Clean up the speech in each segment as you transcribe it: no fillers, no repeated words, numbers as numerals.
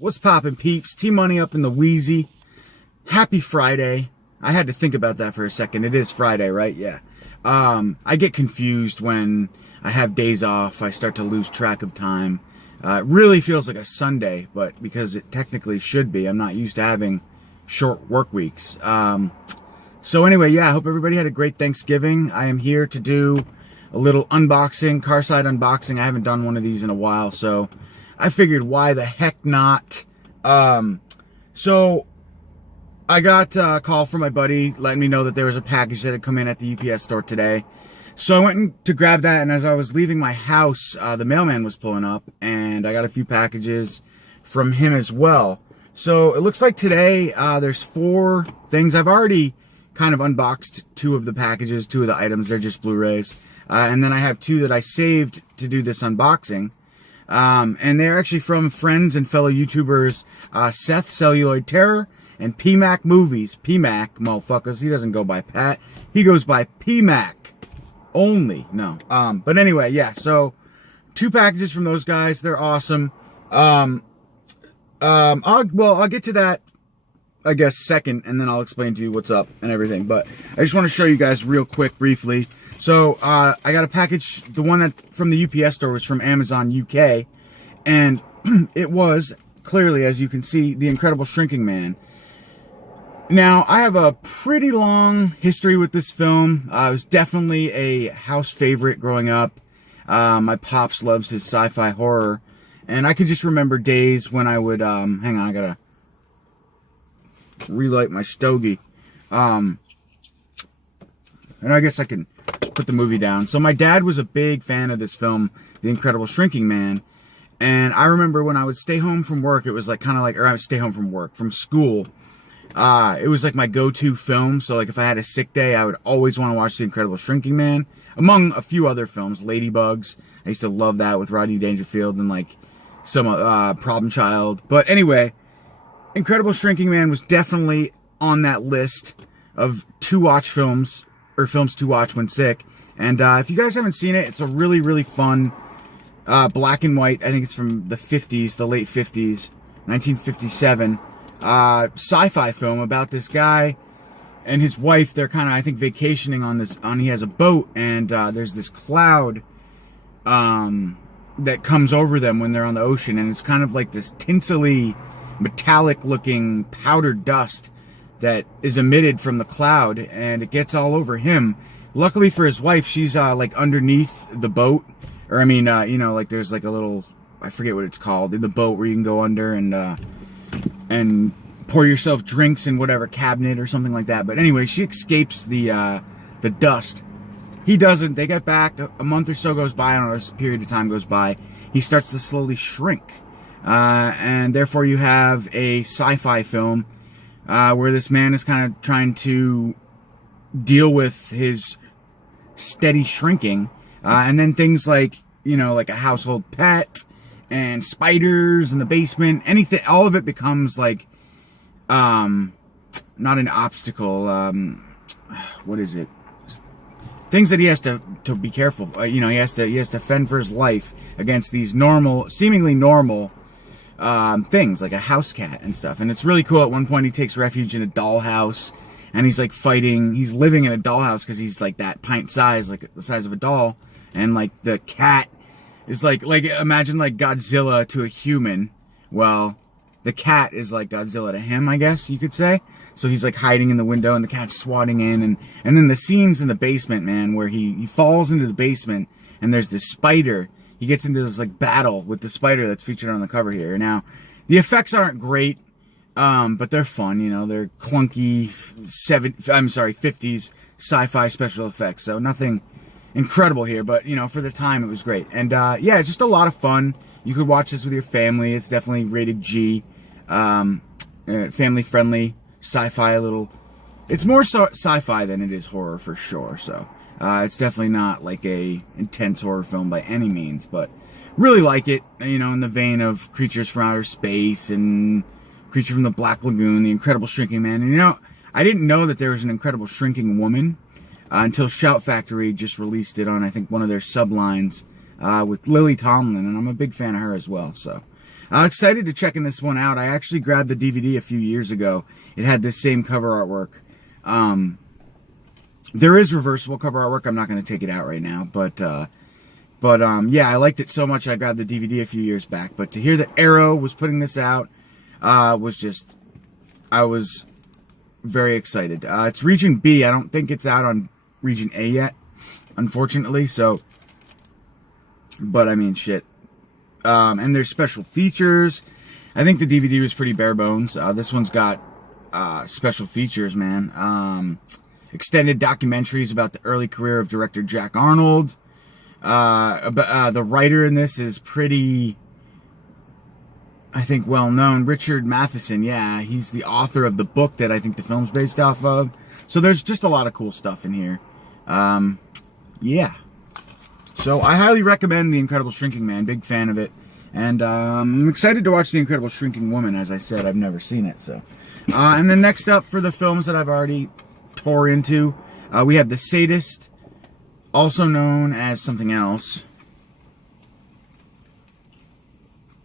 What's poppin', peeps? T-Money up in the Wheezy. Happy Friday. I had to think about that for a second. It is Friday, right? Yeah. I get confused when I have days off. I start to lose track of time. It really feels like a Sunday, but because it technically should be, I'm not used to having short work weeks. So anyway, yeah, I hope everybody had a great Thanksgiving. I am here to do a little unboxing, Carside unboxing. I haven't done one of these in a while, so I figured why the heck not. So I got a call from my buddy letting me know that there was a package that had come in at the UPS store today. So I went to grab that, and as I was leaving my house, the mailman was pulling up, and I got a few packages from him as well. So it looks like today there's 4 things. I've already kind of unboxed 2 of the packages, 2 of the items. They're just Blu-rays. And then I have 2 that I saved to do this unboxing. And they're actually from friends and fellow YouTubers, Seth Celluloid Terror and PMac Movies. PMac, motherfuckers. He doesn't go by Pat. He goes by PMac only. No. But anyway, yeah. So 2 packages from those guys. They're awesome. I'll get to that, I guess, second, and then I'll explain to you what's up and everything. But I just want to show you guys real quick, briefly. So, I got a package. The one that from the UPS store was from Amazon UK, and it was, clearly, as you can see, The Incredible Shrinking Man. Now, I have a pretty long history with this film. It was definitely a house favorite growing up. My pops loves his sci-fi horror, and I could just remember days when I would, hang on, I gotta relight my stogie. And I guess I can put the movie down. So my dad was a big fan of this film, The Incredible Shrinking Man. And I remember when I would stay home from work, it was like kind of like, or I would stay home from work, from school. It was like my go-to film. So like if I had a sick day, I would always want to watch The Incredible Shrinking Man, among a few other films. Ladybugs. I used to love that with Rodney Dangerfield and like some Problem Child. But anyway, Incredible Shrinking Man was definitely on that list of to-watch films, or films to watch when sick. And if you guys haven't seen it, it's a really, really fun black and white, I think it's from the 50s, the late 50s, 1957, sci-fi film about this guy and his wife. They're kind of, I think, vacationing he has a boat, and there's this cloud that comes over them when they're on the ocean, and it's kind of like this tinselly, metallic-looking powdered dust that is emitted from the cloud, and it gets all over him. Luckily for his wife, she's like underneath the boat, or I mean, you know, like there's like a little, I forget what it's called, in the boat where you can go under and pour yourself drinks in whatever cabinet or something like that. But anyway, she escapes the dust. He doesn't. They get back. A month or so goes by. I don't know, this period of time goes by. He starts to slowly shrink, and therefore you have a sci-fi film where this man is kind of trying to deal with his steady shrinking, and then things like, you know, like a household pet and spiders in the basement, anything, all of it becomes like, not an obstacle, what is it? Things that he has to be careful, you know, he has to fend for his life against these seemingly normal things like a house cat and stuff. And it's really cool. At one point he takes refuge in a dollhouse, and he's like he's living in a dollhouse because he's like that pint size, like the size of a doll. And like the cat is like imagine like Godzilla to a human. Well, the cat is like Godzilla to him, I guess you could say. So he's like hiding in the window, and the cat's swatting in, and then the scenes in the basement, man, where he falls into the basement, and there's this spider. He gets into this like battle with the spider that's featured on the cover here. Now, the effects aren't great, but they're fun. You know, they're clunky 50s sci-fi special effects. So nothing incredible here, but you know, for the time it was great. And yeah, just a lot of fun. You could watch this with your family. It's definitely rated G, family friendly, sci-fi a little. It's more sci-fi than it is horror for sure. So. It's definitely not like a intense horror film by any means, but really like it, you know, in the vein of Creatures from Outer Space and Creature from the Black Lagoon, The Incredible Shrinking Man. And you know, I didn't know that there was an Incredible Shrinking Woman until Shout Factory just released it on, I think, one of their sublines with Lily Tomlin, and I'm a big fan of her as well. So I'm excited to checking this one out. I actually grabbed the DVD a few years ago. It had this same cover artwork. There is reversible cover artwork. I'm not going to take it out right now, but yeah, I liked it so much I grabbed the DVD a few years back. But to hear that Arrow was putting this out I was very excited. It's Region B. I don't think it's out on Region A yet, unfortunately. So, but I mean, shit. And there's special features. I think the DVD was pretty bare bones. This one's got special features, man. Extended documentaries about the early career of director Jack Arnold. The writer in this is pretty, I think, well known. Richard Matheson, yeah, he's the author of the book that I think the film's based off of. So there's just a lot of cool stuff in here. Yeah. So I highly recommend The Incredible Shrinking Man. Big fan of it. And I'm excited to watch The Incredible Shrinking Woman. As I said, I've never seen it. So, and then next up for the films that I've already tore into, we have The Sadist, also known as something else.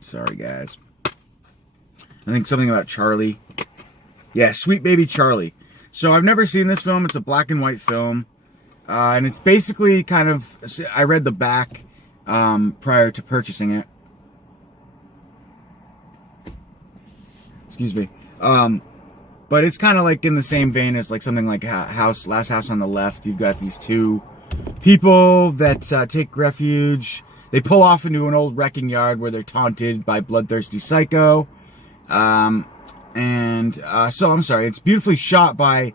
Sorry, guys. I think something about Charlie. Yeah, Sweet Baby Charlie. So I've never seen this film. It's a black and white film. And it's basically kind of, I read the back prior to purchasing it. Excuse me. But it's kind of like in the same vein as like something like Last House on the Left. You've got these two people that take refuge. They pull off into an old wrecking yard where they're taunted by bloodthirsty psycho. So I'm sorry. It's beautifully shot by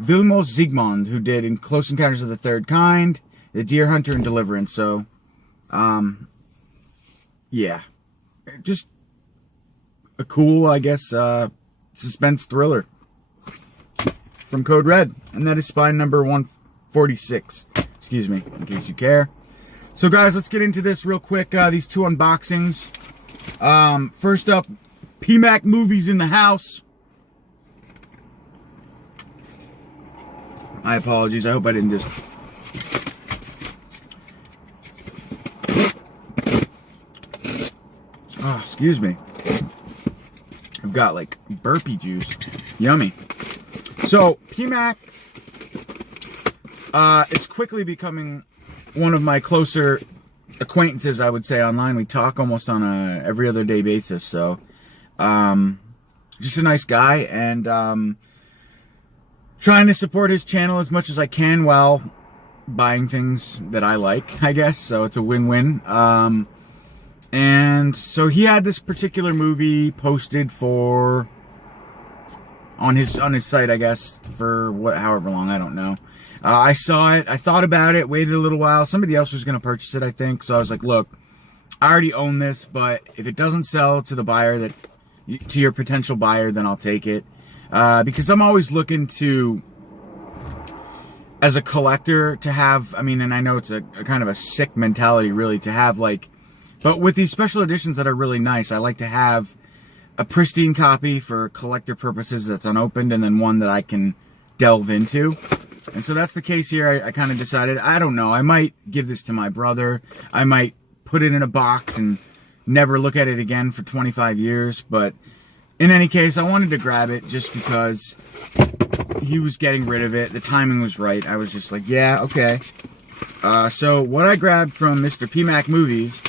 Vilmos Zsigmond, who did in Close Encounters of the Third Kind, The Deer Hunter, and Deliverance. So, yeah, just a cool, I guess, suspense thriller from Code Red, and that is spine number 146. Excuse me, in case you care. So, guys, let's get into this real quick. These two unboxings. First up, PMAC Movies in the house. My apologies. I hope I didn't just... Oh, excuse me. I've got, like, burpee juice. Yummy. So, PMAC is quickly becoming one of my closer acquaintances, I would say, online. We talk almost on a every other day basis. So, just a nice guy. And, trying to support his channel as much as I can while buying things that I like, I guess. So it's a win-win. And so he had this particular movie posted for on his site, I guess, for however long, I don't know. I saw it, I thought about it, waited a little while. Somebody else was going to purchase it, I think. So I was like, look, I already own this, but if it doesn't sell to the buyer to your potential buyer, then I'll take it. Because I'm always looking to, as a collector, to have, I mean, and I know it's a kind of a sick mentality, really, to have, like, but with these special editions that are really nice, I like to have a pristine copy for collector purposes that's unopened, and then one that I can delve into. And so that's the case here. I kind of decided, I don't know, I might give this to my brother. I might put it in a box and never look at it again for 25 years, but in any case, I wanted to grab it just because he was getting rid of it. The timing was right. I was just like, yeah, okay. So what I grabbed from Mr. PMAC Movies.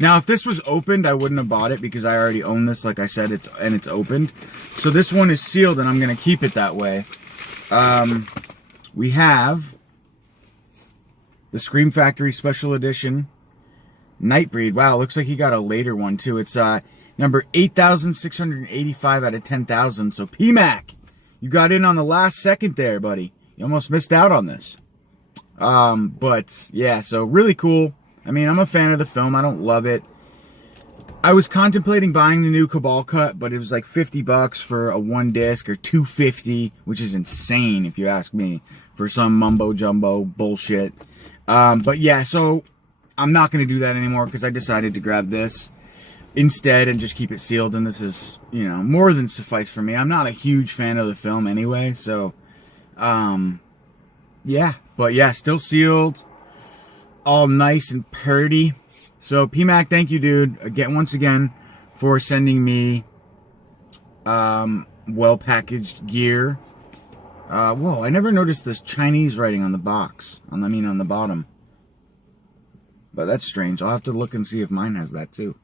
Now, if this was opened, I wouldn't have bought it because I already own this. Like I said, it's opened. So this one is sealed, and I'm going to keep it that way. We have the Scream Factory Special Edition Nightbreed. Wow, looks like he got a later one, too. It's number 8,685 out of 10,000. So, PMAC, you got in on the last second there, buddy. You almost missed out on this. But, yeah, so really cool. I mean, I'm a fan of the film. I don't love it. I was contemplating buying the new Cabal cut, but it was like $50 for a one disc, or $250, which is insane if you ask me, for some mumbo jumbo bullshit. But yeah, so I'm not going to do that anymore because I decided to grab this instead and just keep it sealed, and this is, you know, more than suffice for me. I'm not a huge fan of the film anyway, so yeah, but yeah, still sealed, all nice and purty. So PMAC, thank you, dude, once again for sending me well-packaged gear. Whoa, I never noticed this Chinese writing on the box. On the bottom. But that's strange. I'll have to look and see if mine has that too.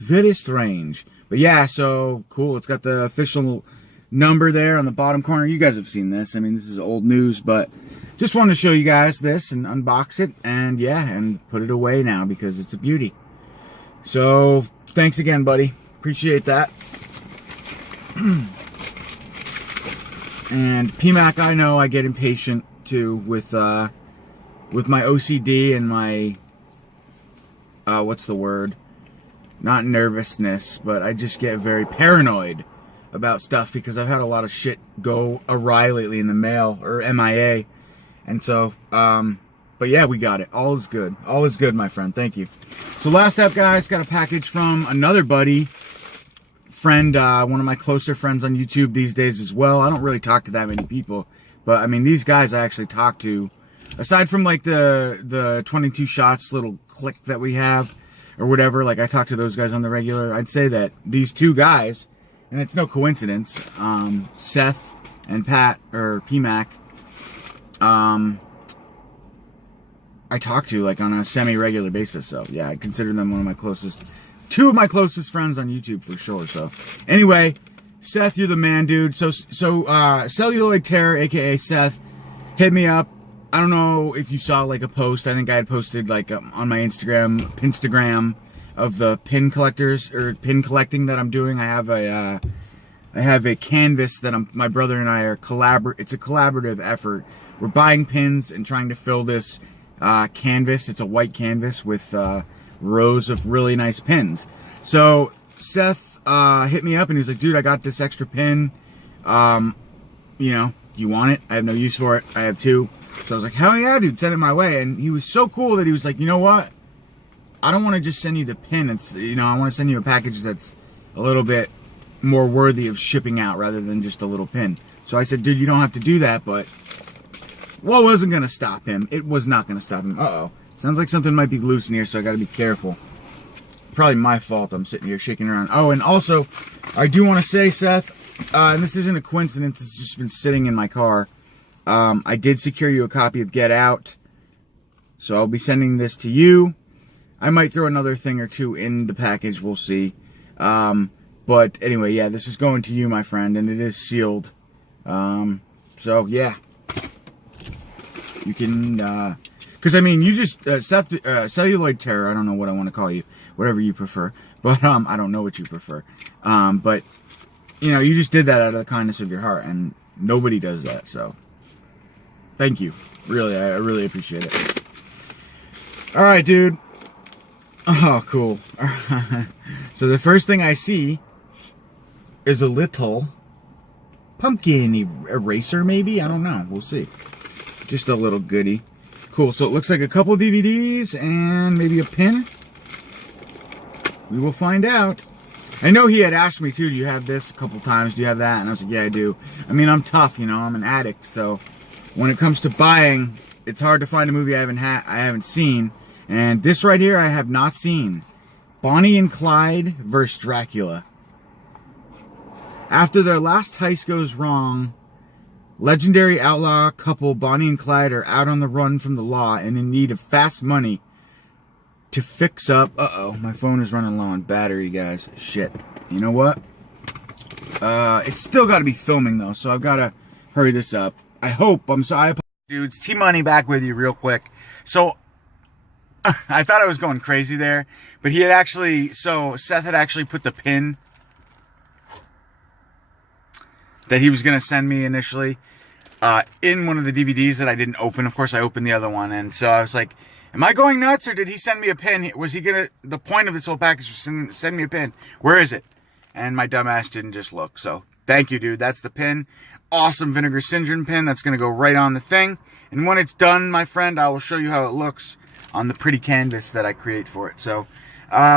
Very strange. But yeah, so cool. It's got the official number there on the bottom corner. You guys have seen this. I mean, this is old news, but just wanted to show you guys this and unbox it. And yeah, and put it away now because it's a beauty. So thanks again, buddy. Appreciate that. And PMAC, I know I get impatient too with my OCD and my what's the word? Not nervousness, but I just get very paranoid about stuff because I've had a lot of shit go awry lately in the mail or MIA, and so but yeah, we got it. All is good. All is good, my friend. Thank you. So last up, guys, got a package from another buddy. Friend, one of my closer friends on YouTube these days as well. I don't really talk to that many people, but I mean, these guys I actually talk to, aside from like the 22 shots little clique that we have or whatever. Like I talk to those guys on the regular. I'd say that these two guys, and it's no coincidence, Seth and Pat or PMAC, I talk to like on a semi-regular basis. So yeah, I consider them one of my closest. Two of my closest friends on YouTube for sure. So anyway, Seth, you're the man, dude. So Celluloid Terror, aka Seth, hit me up. I don't know if you saw like a post. I think I had posted like on my Pinstagram of the pin collectors or pin collecting that I'm doing. I have a canvas that my brother and I are it's a collaborative effort. We're buying pins and trying to fill this canvas. It's a white canvas with rows of really nice pins. So Seth hit me up and he was like, dude, I got this extra pin. You know, you want it? I have no use for it. I have two. So I was like, hell yeah, dude, send it my way. And he was so cool that he was like, you know what? I don't want to just send you the pin. It's, you know, I want to send you a package that's a little bit more worthy of shipping out rather than just a little pin. So I said, dude, you don't have to do that, but what wasn't going to stop him? It was not going to stop him. Uh-oh. Sounds like something might be loose in here, so I got to be careful. Probably my fault. I'm sitting here shaking around. Oh, and also, I do want to say, Seth, and this isn't a coincidence. It's just been sitting in my car. I did secure you a copy of Get Out, so I'll be sending this to you. I might throw another thing or two in the package. We'll see. But anyway, yeah, this is going to you, my friend, and it is sealed. So, yeah. You can... Because, I mean, you just, Celluloid Terror, I don't know what I want to call you, whatever you prefer, but, I don't know what you prefer, but, you know, you just did that out of the kindness of your heart, and nobody does that, so, thank you, really, I really appreciate it. Alright, dude, oh, cool. So the first thing I see is a little pumpkin eraser, maybe, I don't know, we'll see, just a little goodie. Cool, so it looks like a couple DVDs and maybe a pin. We will find out. I know he had asked me too, do you have this a couple times? Do you have that? And I was like, yeah, I do. I mean, I'm tough, you know, I'm an addict, so when it comes to buying, it's hard to find a movie I haven't seen. And this right here I have not seen. Bonnie and Clyde vs. Dracula. After their last heist goes wrong, legendary outlaw couple Bonnie and Clyde are out on the run from the law and in need of fast money to fix up... Uh-oh, my phone is running low on battery, guys. Shit. You know what? It's still got to be filming, though, so I've got to hurry this up. I hope. I'm sorry. Dudes, T-Money back with you real quick. So, I thought I was going crazy there, but he had actually... So, Seth had actually put the pin that he was going to send me initially in one of the DVDs that I didn't open. Of course, I opened the other one, and so I was like, am I going nuts, or did he send me a pin? Was he going to... The point of this whole package was send me a pin. Where is it? And my dumbass didn't just look, so thank you, dude. That's the pin. Awesome Vinegar Syndrome pin. That's going to go right on the thing. And when it's done, my friend, I will show you how it looks on the pretty canvas that I create for it. So,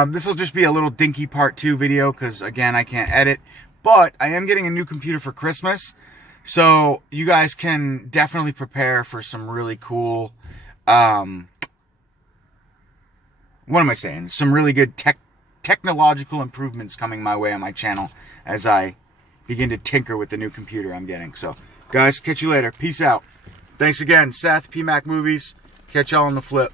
this will just be a little dinky part 2 video, because, again, I can't edit. But I am getting a new computer for Christmas, so you guys can definitely prepare for some really cool, what am I saying? Some really good tech technological improvements coming my way on my channel as I begin to tinker with the new computer I'm getting. So, guys, catch you later. Peace out. Thanks again, Seth, PMAC Movies. Catch y'all on the flip.